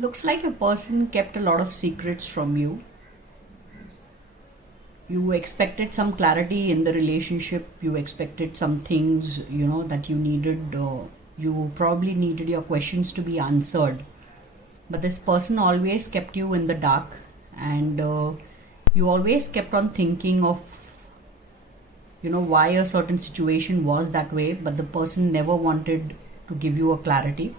Looks like a person kept a lot of secrets from you. You expected some clarity in the relationship. You expected some things, that you needed. You probably needed your questions to be answered. But this person always kept you in the dark, and you always kept on thinking of, why a certain situation was that way, but the person never wanted to give you a clarity.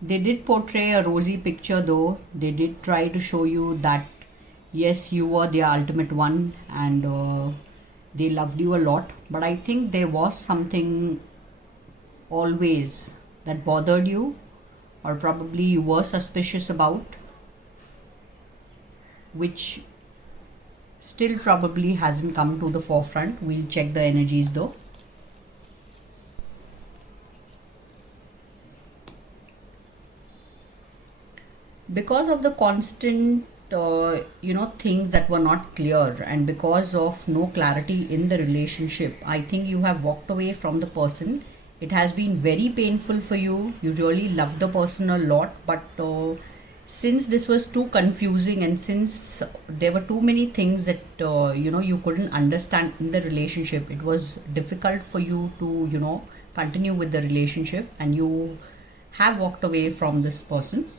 They did portray a rosy picture, though. They did try to show you that yes, you were the ultimate one, and they loved you a lot. But I think there was something always that bothered you, or probably you were suspicious about, which still probably hasn't come to the forefront. We'll check the energies though. Because of the constant things that were not clear, and because of no clarity in the relationship, I think you have walked away from the person. It has been very painful for you. You really love the person a lot, but since this was too confusing, and since there were too many things that you couldn't understand in the relationship, it was difficult for you to continue with the relationship, and you have walked away from this person.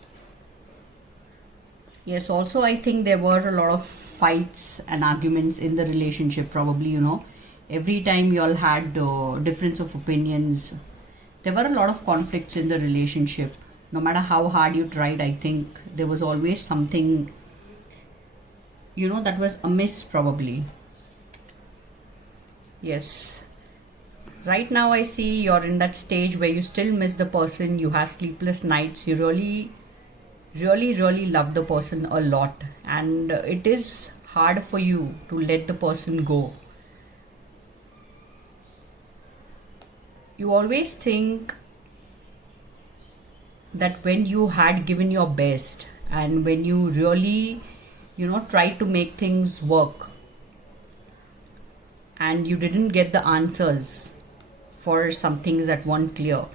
Yes, also I think there were a lot of fights and arguments in the relationship. Probably, every time you all had difference of opinions, there were a lot of conflicts in the relationship. No matter how hard you tried, I think there was always something, that was amiss, probably. Yes. Right now, I see you're in that stage where you still miss the person, you have sleepless nights, you really love the person a lot, and it is hard for you to let the person go. You always think that when you had given your best, and when you really tried to make things work, and you didn't get the answers for some things that weren't clear,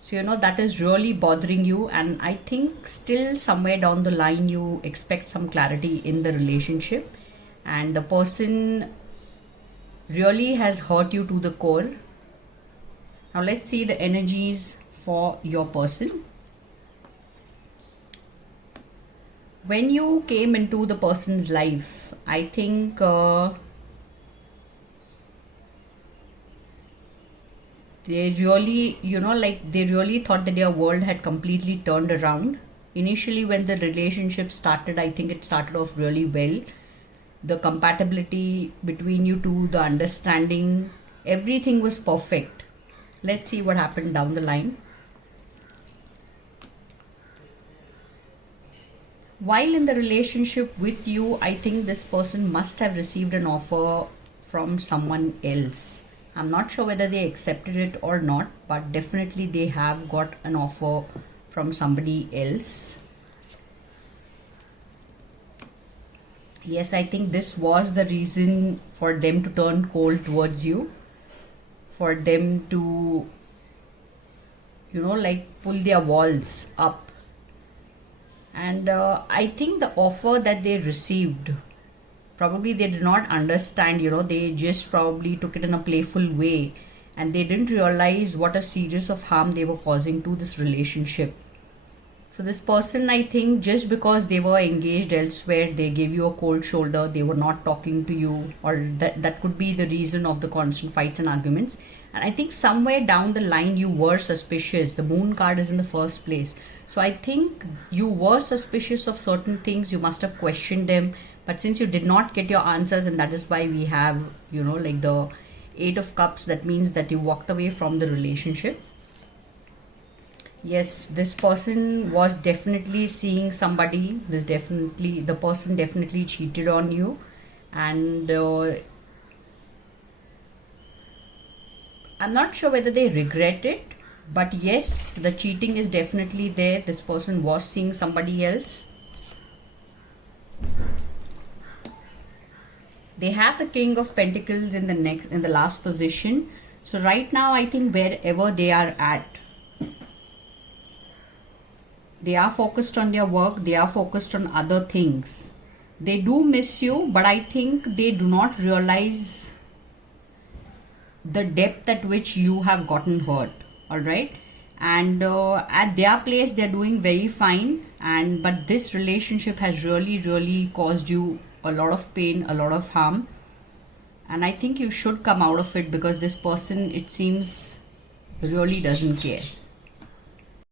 so that is really bothering you. And I think still somewhere down the line you expect some clarity in the relationship, and the person really has hurt you to the core. Now let's see the energies for your person. When you came into the person's life, I think they really, they really thought that their world had completely turned around. Initially, when the relationship started, I think it started off really well. The compatibility between you two, the understanding, everything was perfect. Let's see what happened down the line. While in the relationship with you, I think this person must have received an offer from someone else. I'm not sure whether they accepted it or not, but definitely they have got an offer from somebody else. Yes, I think this was the reason for them to turn cold towards you, for them to, pull their walls up. And I think the offer that they received, probably they did not understand, they just probably took it in a playful way, and they didn't realize what a series of harm they were causing to this relationship. So this person, I think, just because they were engaged elsewhere, they gave you a cold shoulder, they were not talking to you, or that could be the reason of the constant fights and arguments. And I think somewhere down the line you were suspicious. The moon card is in the first place. So I think you were suspicious of certain things. You must have questioned them. But since you did not get your answers, and that is why we have, the 8 of Cups, that means that you walked away from the relationship. Yes, this person was definitely seeing somebody. The person definitely cheated on you. And I'm not sure whether they regret it, but yes, the cheating is definitely there. This person was seeing somebody else. They have the King of Pentacles in the last position. So right now, I think wherever they are at, they are focused on their work, they are focused on other things. They do miss you, but I think they do not realize the depth at which you have gotten hurt. All right. And at their place, they're doing very fine. But this relationship has really caused you a lot of pain, a lot of harm. And I think you should come out of it, because this person, it seems, really doesn't care.